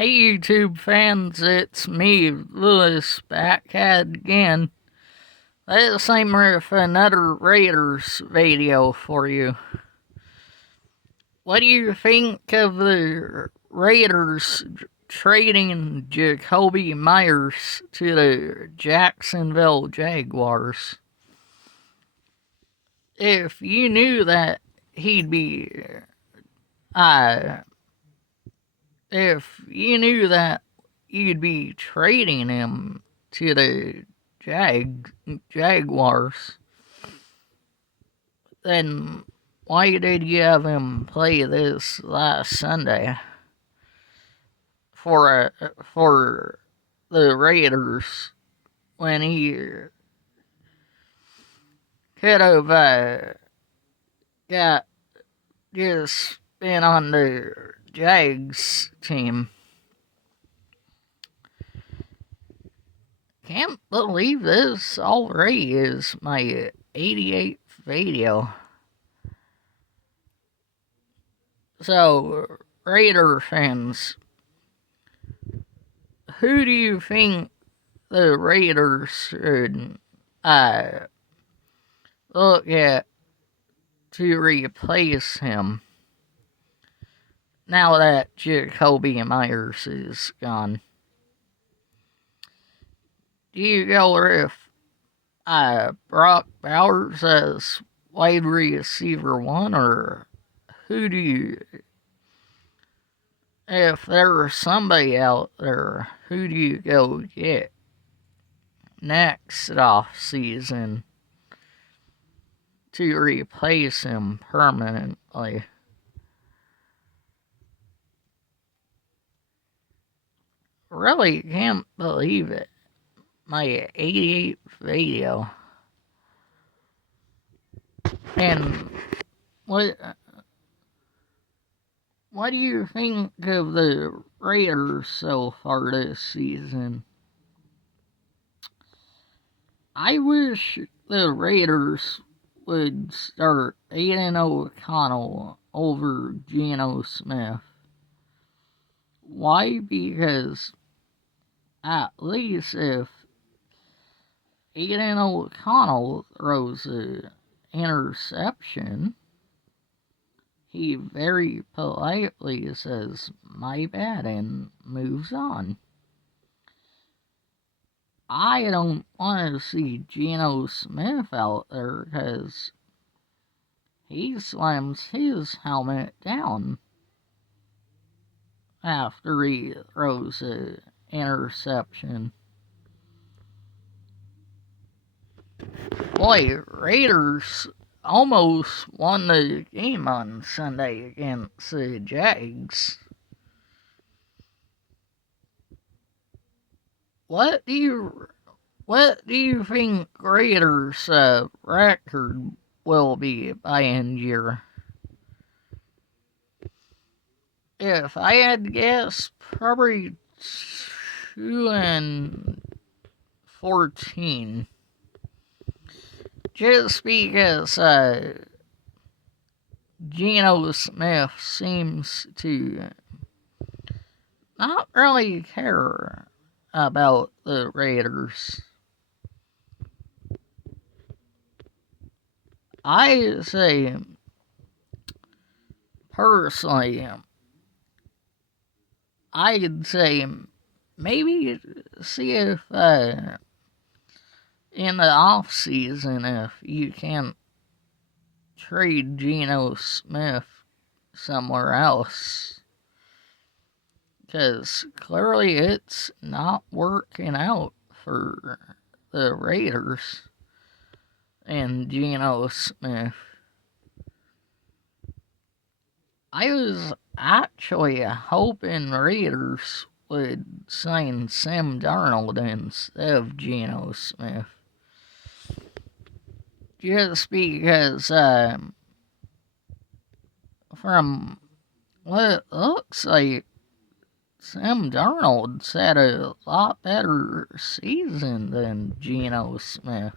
Hey YouTube fans, it's me, Lewis, back at it again. This time with another Raiders video for you. What do you think of the Raiders trading Jakobi Meyers to the Jacksonville Jaguars? If you knew that he'd be, if you knew that you'd be trading him to the Jaguars, then why did you have him play this last Sunday for the Raiders when he could have got just been on the Jags team? Can't believe this already is my 88th video. So, Raider fans, who do you think the Raiders should look at to replace him now that Jakobi Meyers is gone? Do you go with Brock Bowers as wide receiver 1, or who do you, if there's somebody out there, who do you go get next off season to replace him permanently? Really can't believe it. My 88th video. And what do you think of the Raiders so far this season? I wish the Raiders would start Aiden O'Connell over Geno Smith. Why? Because at least if Aiden O'Connell throws an interception, he very politely says, "My bad," and moves on. I don't want to see Geno Smith out there because he slams his helmet down after he throws an interception. Boy, Raiders almost won the game on Sunday against the Jags. What do you think Raiders' record will be by end year? If I had to guess, probably 2-14. Just because Geno Smith seems to not really care about the Raiders. I say, personally, I'd say maybe see if in the off season, if you can't trade Geno Smith somewhere else, because clearly it's not working out for the Raiders and Geno Smith. I was actually hoping Raiders would sign Sam Darnold instead of Geno Smith, just because from what it looks like, Sam Darnold's had a lot better season than Geno Smith.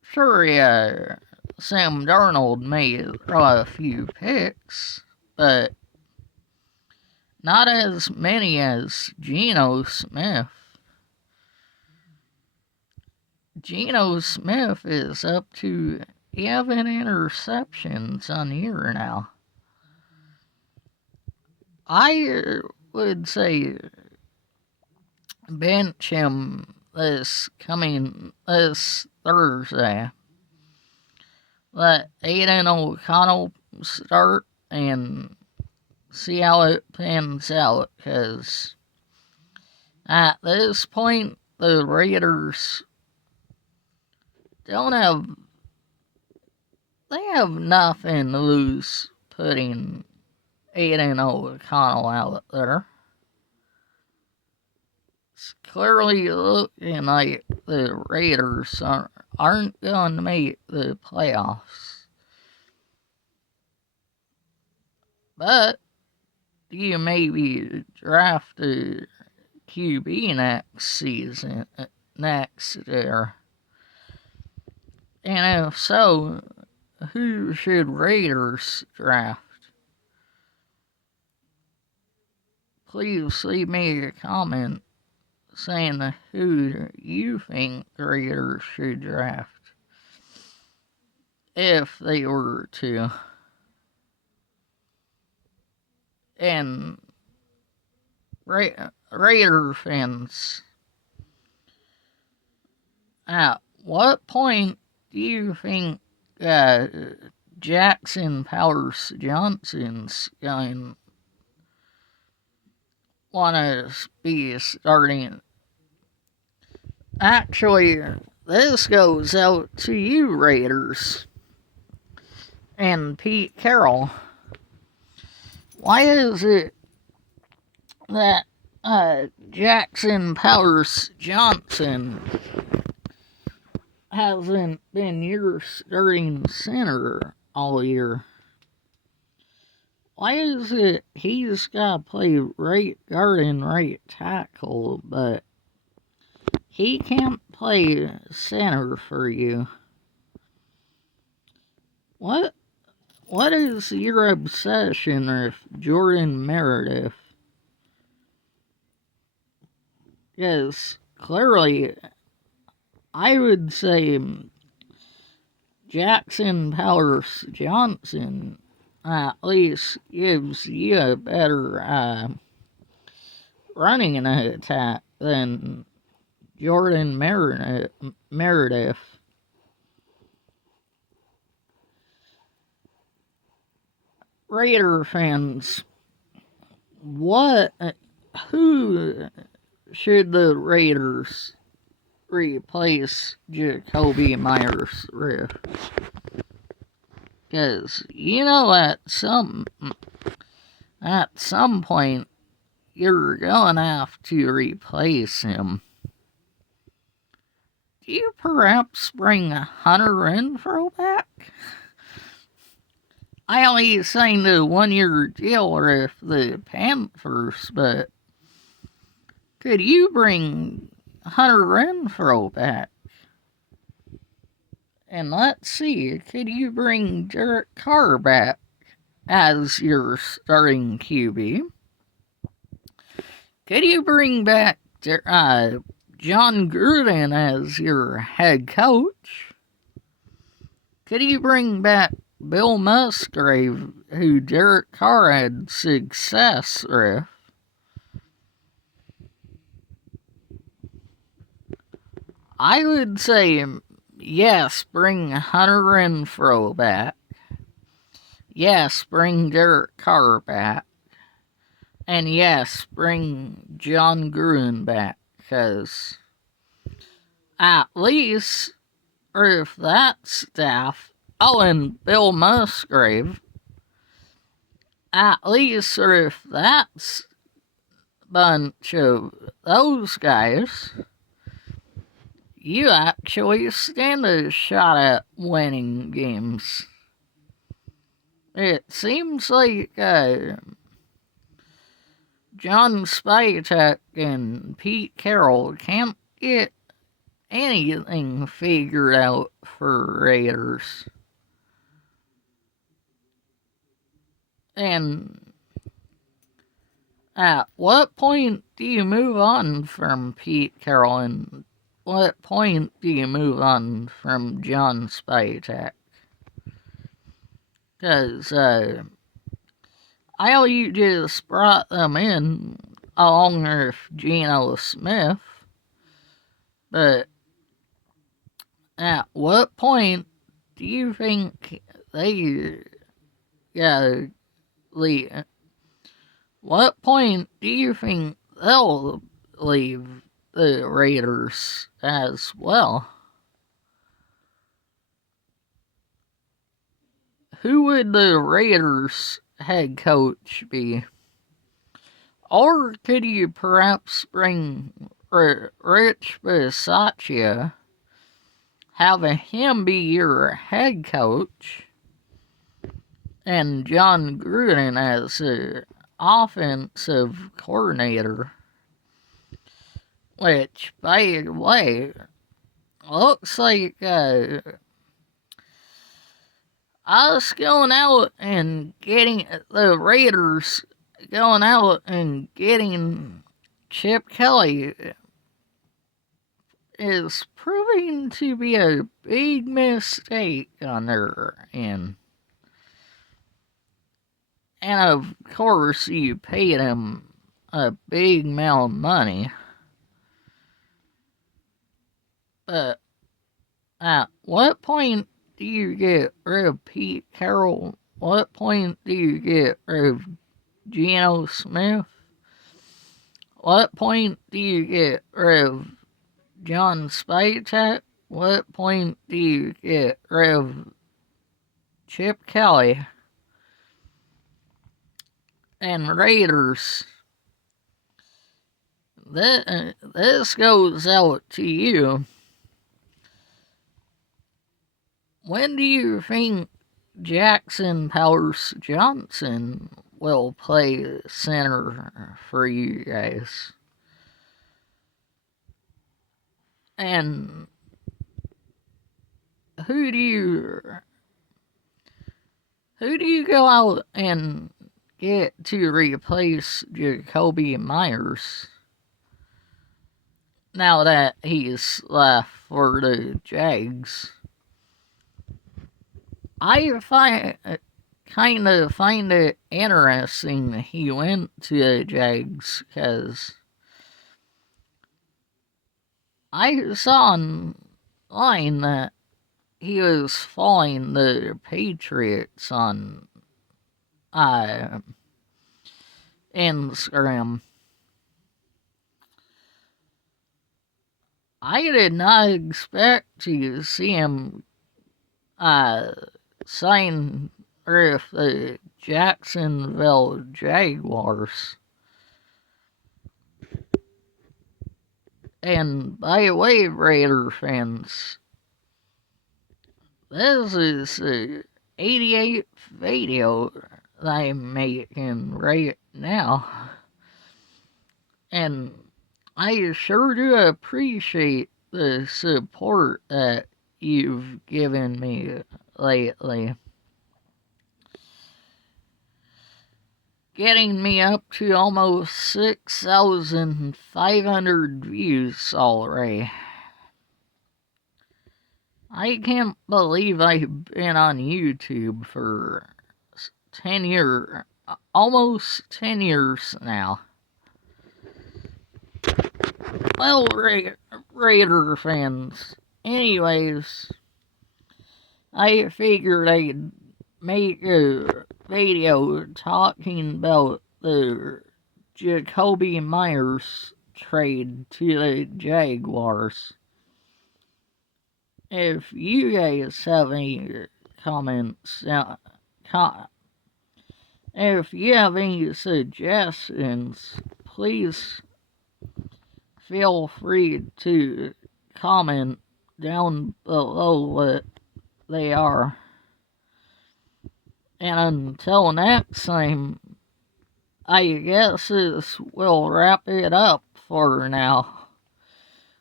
Sure, Sam Darnold may throw a few picks, but not as many as Geno Smith. Geno Smith is up to 11 interceptions on the year now. I would say bench him this Thursday. Let Aiden O'Connell start and see how it pans out, because at this point, the Raiders they have nothing to lose putting Aiden O'Connell out there. It's clearly looking like the Raiders aren't going to make the playoffs. But you maybe draft a QB next year. And if so, who should Raiders draft? Please leave me a comment saying who you think the Raiders should draft if they were to. And Raider fans, at what point do you think Jackson Powers Johnson's going to want to be starting? Actually, this goes out to you, Raiders, and Pete Carroll. Why is it that Jackson Powers Johnson hasn't been your starting center all year? Why is it he's got to play right guard and right tackle, but he can't play center for you? What is your obsession with Jordan Meredith? Because clearly, I would say Jackson Powers Johnson at least gives you a better running an attack than Jordan Meredith. Raider fans, who should the Raiders replace Jakobi Meyers with? Because you know at some point you're going to have to replace him. Do you perhaps bring Hunter Renfrow back? I only signed a 1-year deal with the Panthers, but could you bring Hunter Renfrow back? And let's see, could you bring Derek Carr back as your starting QB? Could you bring back John Gruden as your head coach? Could you bring back Bill Musgrave, who Derek Carr had success with? I would say yes, bring Hunter Renfrow back. Yes, bring Derek Carr back. And yes, bring John Gruden back. Because at least if that staff, and Bill Musgrave, at least if that's bunch of those guys, you actually stand a shot at winning games. It seems like John Spytek and Pete Carroll can't get anything figured out for Raiders. And At what point do you move on from Pete Carroll, and what point do you move on from John Spytek? Because you just brought them in along with Geno Smith, but at what point do you think they leave? What point do you think they'll leave the Raiders as well? Who would the Raiders head coach be? Or could you perhaps bring Rich Bisaccia, having him be your head coach, and John Gruden as the offensive coordinator? Which, by the way, looks like us going out and getting the Raiders going out and getting Chip Kelly is proving to be a big mistake on their end. And of course, you paid him a big amount of money. But at what point do you get rid of Pete Carroll? What point do you get rid of Geno Smith? What point do you get rid of John Spytek? What point do you get rid of Chip Kelly? And Raiders, this goes out to you. When do you think Jackson Powers Johnson will play center for you guys? And who do you go out and get to replace Jakobi Meyers now that he's left for the Jags? I kind of find it interesting that he went to the Jags, because I saw online that he was following the Patriots on Instagram. I did not expect to see him sign with the Jacksonville Jaguars. And by the way, Raider fans, this is the 88th video that I'm making right now. And I sure do appreciate the support that you've given me lately. Getting me up to almost 6,500 views already. I can't believe I've been on YouTube for 10 years, almost 10 years now. Well, Raider fans, anyways, I figured I'd make a video talking about the Jakobi Meyers trade to the Jaguars. If you guys have any comments, if you have any suggestions, please feel free to comment down below what they are. And until next time, I guess this will wrap it up for now.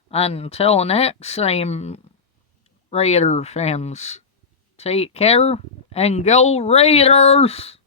Until next time, Raider fans, take care and go Raiders!